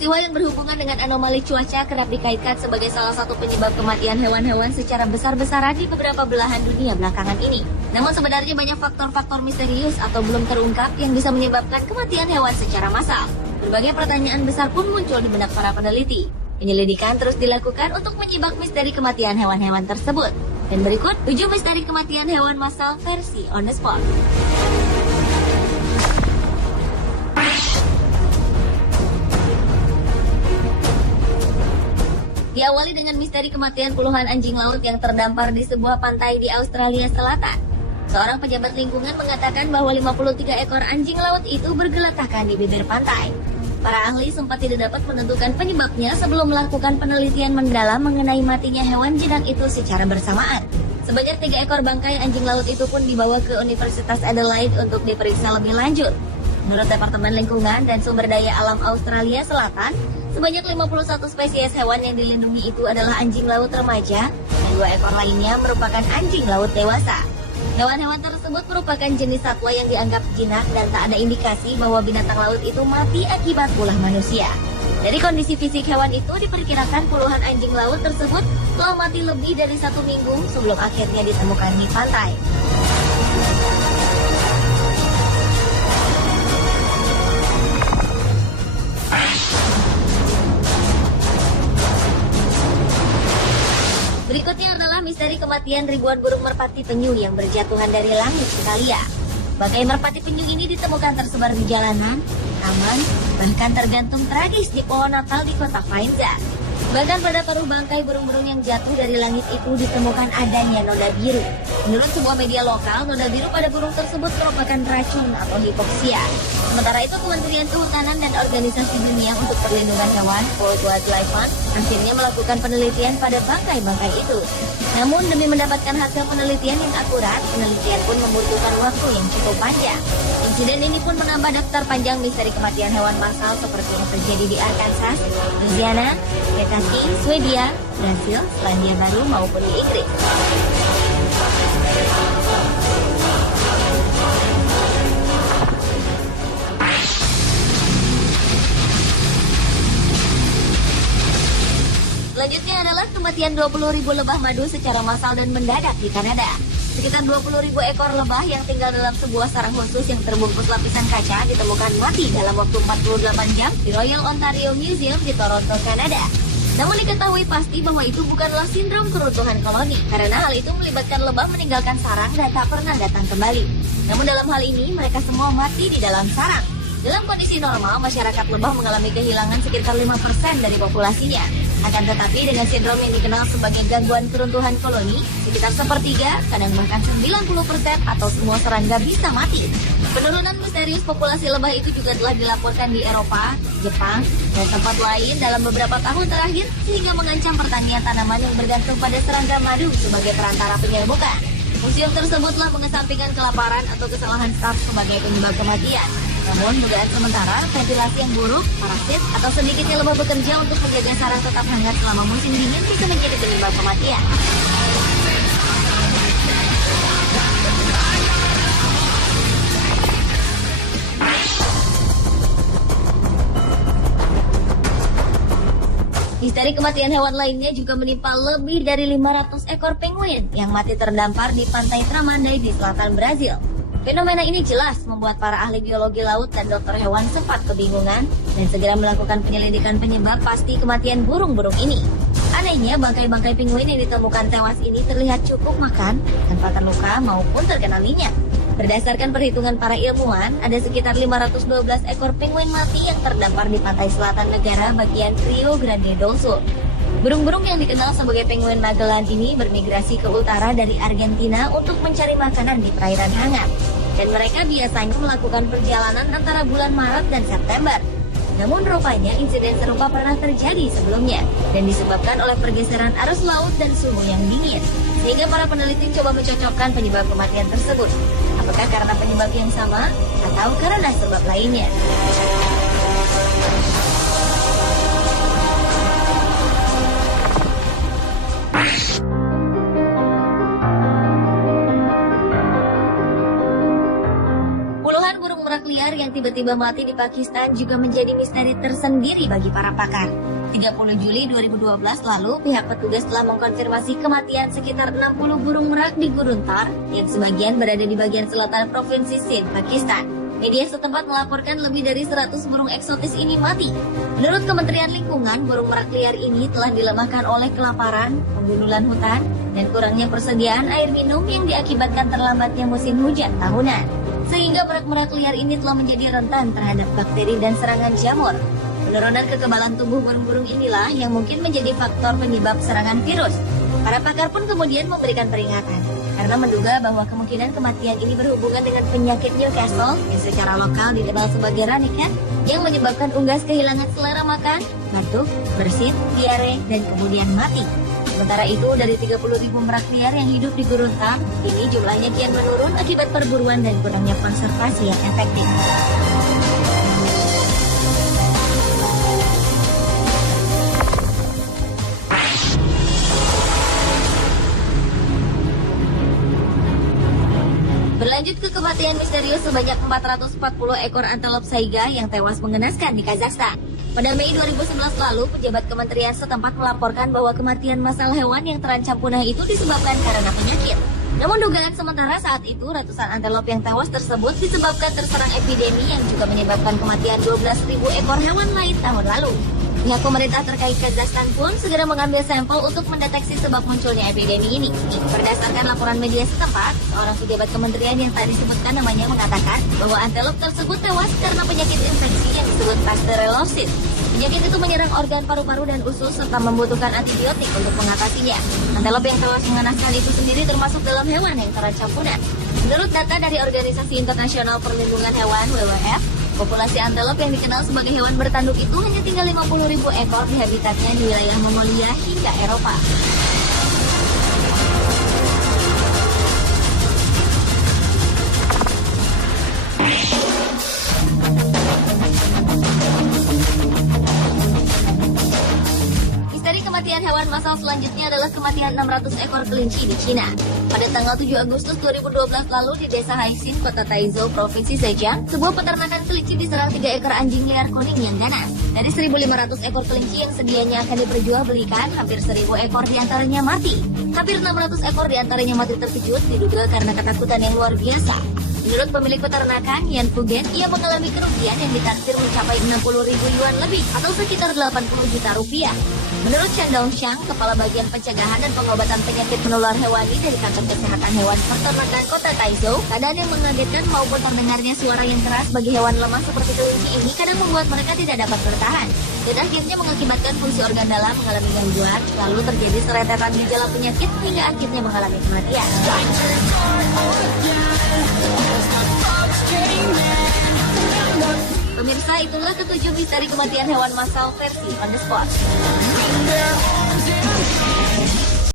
Peristiwa yang berhubungan dengan anomali cuaca kerap dikaitkan sebagai salah satu penyebab kematian hewan-hewan secara besar-besaran di beberapa belahan dunia belakangan ini. Namun sebenarnya banyak faktor-faktor misterius atau belum terungkap yang bisa menyebabkan kematian hewan secara massal. Berbagai pertanyaan besar pun muncul di benak para peneliti. Penyelidikan terus dilakukan untuk menyibak misteri kematian hewan-hewan tersebut. Dan berikut 7 misteri kematian hewan massal versi On The Spot. Diawali dengan misteri kematian puluhan anjing laut yang terdampar di sebuah pantai di Australia Selatan. Seorang pejabat lingkungan mengatakan bahwa 53 ekor anjing laut itu bergeletakan di bibir pantai. Para ahli sempat tidak dapat menentukan penyebabnya sebelum melakukan penelitian mendalam mengenai matinya hewan jinak itu secara bersamaan. Sebanyak 3 ekor bangkai anjing laut itu pun dibawa ke Universitas Adelaide untuk diperiksa lebih lanjut. Menurut Departemen Lingkungan dan Sumber Daya Alam Australia Selatan, sebanyak 51 spesies hewan yang dilindungi itu adalah anjing laut remaja dan 2 ekor lainnya merupakan anjing laut dewasa. Hewan-hewan tersebut merupakan jenis satwa yang dianggap jinak dan tak ada indikasi bahwa binatang laut itu mati akibat ulah manusia. Dari kondisi fisik hewan itu diperkirakan puluhan anjing laut tersebut telah mati lebih dari 1 minggu sebelum akhirnya ditemukan di pantai. Berikutnya adalah misteri kematian ribuan burung merpati penyu yang berjatuhan dari langit Italia. Bangkai merpati penyu ini ditemukan tersebar di jalanan, taman, bahkan tergantung tragis di pohon Natal di kota Faenza. Bahkan pada paruh bangkai burung-burung yang jatuh dari langit itu ditemukan adanya noda biru. Menurut sebuah media lokal, noda biru pada burung tersebut merupakan racun atau hipoksia. Sementara itu, Kementerian Kehutanan dan Organisasi Dunia untuk Perlindungan Hewan (World Wildlife Fund) akhirnya melakukan penelitian pada bangkai-bangkai itu. Namun, demi mendapatkan hasil penelitian yang akurat, penelitian pun membutuhkan waktu yang cukup panjang. Insiden ini pun menambah daftar panjang misteri kematian hewan massal seperti yang terjadi di Arkansas, Louisiana, Kentucky, Swedia, Brasil, Selandia Baru maupun di Inggris. Selanjutnya adalah kematian 20.000 lebah madu secara massal dan mendadak di Kanada. Sekitar 20.000 ekor lebah yang tinggal dalam sebuah sarang khusus yang terbungkus lapisan kaca ditemukan mati dalam waktu 48 jam di Royal Ontario Museum di Toronto, Kanada. Namun diketahui pasti bahwa itu bukanlah sindrom keruntuhan koloni, karena hal itu melibatkan lebah meninggalkan sarang dan tak pernah datang kembali. Namun dalam hal ini, mereka semua mati di dalam sarang. Dalam kondisi normal, masyarakat lebah mengalami kehilangan sekitar 5% dari populasinya. Akan tetapi dengan sindrom yang dikenal sebagai gangguan keruntuhan koloni, sekitar sepertiga, kadang bahkan 90% atau semua serangga bisa mati. Penurunan misterius populasi lebah itu juga telah dilaporkan di Eropa, Jepang, dan tempat lain dalam beberapa tahun terakhir, sehingga mengancam pertanian tanaman yang bergantung pada serangga madu sebagai perantara penyerbukan. Museum tersebut telah mengesampingkan kelaparan atau kesalahan staf sebagai penyebab kematian. Namun, dugaan sementara, ventilasi yang buruk, parasit, atau sedikitnya lebah bekerja untuk menjaga sarang tetap hangat selama musim dingin bisa menjadi penyebab kematian. Misteri kematian hewan lainnya juga menimpa lebih dari 500 ekor penguin yang mati terdampar di pantai Tramandaí di selatan Brazil. Fenomena ini jelas membuat para ahli biologi laut dan dokter hewan sempat kebingungan dan segera melakukan penyelidikan penyebab pasti kematian burung-burung ini. Anehnya, bangkai-bangkai penguin yang ditemukan tewas ini terlihat cukup makan, tanpa terluka maupun terkena minyak. Berdasarkan perhitungan para ilmuwan, ada sekitar 512 ekor penguin mati yang terdampar di pantai selatan negara bagian Rio Grande do Sul. Burung-burung yang dikenal sebagai penguin Magellan ini bermigrasi ke utara dari Argentina untuk mencari makanan di perairan hangat. Dan mereka biasanya melakukan perjalanan antara bulan Maret dan September. Namun rupanya insiden serupa pernah terjadi sebelumnya dan disebabkan oleh pergeseran arus laut dan suhu yang dingin. Sehingga para peneliti coba mencocokkan penyebab kematian tersebut. Apakah karena penyebab yang sama atau karena sebab lainnya? liar yang tiba-tiba mati di Pakistan juga menjadi misteri tersendiri bagi para pakar. 30 Juli 2012 lalu, pihak petugas telah mengkonfirmasi kematian sekitar 60 burung merak di Gurun Thar, yang sebagian berada di bagian selatan Provinsi Sindh, Pakistan. Media setempat melaporkan lebih dari 100 burung eksotis ini mati. Menurut Kementerian Lingkungan, burung merak liar ini telah dilemahkan oleh kelaparan, pembunuhan hutan, dan kurangnya persediaan air minum yang diakibatkan terlambatnya musim hujan tahunan. Sehingga merak-merak liar ini telah menjadi rentan terhadap bakteri dan serangan jamur. Penurunan kekebalan tubuh burung-burung inilah yang mungkin menjadi faktor penyebab serangan virus. Para pakar pun kemudian memberikan peringatan, karena menduga bahwa kemungkinan kematian ini berhubungan dengan penyakit Newcastle yang secara lokal dikenal sebagai ranicat yang menyebabkan unggas kehilangan selera makan, batuk, bersin, diare, dan kemudian mati. Sementara itu, dari 30.000 merak liar yang hidup di Gurun Thar, kini jumlahnya kian menurun akibat perburuan dan kurangnya konservasi yang efektif. Berlanjut ke kematian misterius sebanyak 440 ekor antelop saiga yang tewas mengenaskan di Kazakhstan. Pada Mei 2011 lalu, pejabat kementerian setempat melaporkan bahwa kematian massal hewan yang terancam punah itu disebabkan karena penyakit. Namun dugaan sementara saat itu, ratusan antelop yang tewas tersebut disebabkan terserang epidemi yang juga menyebabkan kematian 12.000 ekor hewan lain tahun lalu. Pihak pemerintah terkait Kazakhstan pun segera mengambil sampel untuk mendeteksi sebab munculnya epidemi ini. Berdasarkan laporan media setempat, seorang pejabat kementerian yang tak disebutkan namanya mengatakan bahwa antelop tersebut tewas karena penyakit infeksi yang disebut pasteurellosis. Penyakit itu menyerang organ paru-paru dan usus serta membutuhkan antibiotik untuk mengatasinya. Antelop yang tewas mengenaskan itu sendiri termasuk dalam hewan yang terancam punah. Menurut data dari Organisasi Internasional Perlindungan Hewan (WWF), populasi antelop yang dikenal sebagai hewan bertanduk itu hanya tinggal 50.000 ekor di habitatnya di wilayah Mongolia hingga Eropa. Misteri kematian hewan massal selanjutnya adalah kematian 600 ekor kelinci di Cina. Pada tanggal 7 Agustus 2012 lalu di desa Haixin, kota Taizhou, Provinsi Zhejiang, sebuah peternakan kelinci diserang 3 ekor anjing liar kuning yang ganas. Dari 1.500 ekor kelinci yang sedianya akan diperjualbelikan, hampir 1.000 ekor diantaranya mati. Hampir 600 ekor diantaranya mati terkejut, diduga karena ketakutan yang luar biasa. Menurut pemilik peternakan, Yan Fugen, ia mengalami kerugian yang ditaksir mencapai 60.000 yuan lebih atau sekitar 80 juta rupiah. Menurut Chen Dongxiang, Kepala Bagian Pencegahan dan Pengobatan Penyakit Menular Hewani dari Kantor Kesehatan Hewan Peternakan Kota Taizhou, keadaan yang mengagetkan maupun terdengarnya suara yang keras bagi hewan lemah seperti kelinci ini kadang membuat mereka tidak dapat bertahan. Dan akhirnya mengakibatkan fungsi organ dalam mengalami gangguan, lalu terjadi serentetan gejala penyakit hingga akhirnya mengalami kematian. Pemirsa, itulah ketujuh misteri kematian hewan massal versi On The Spot.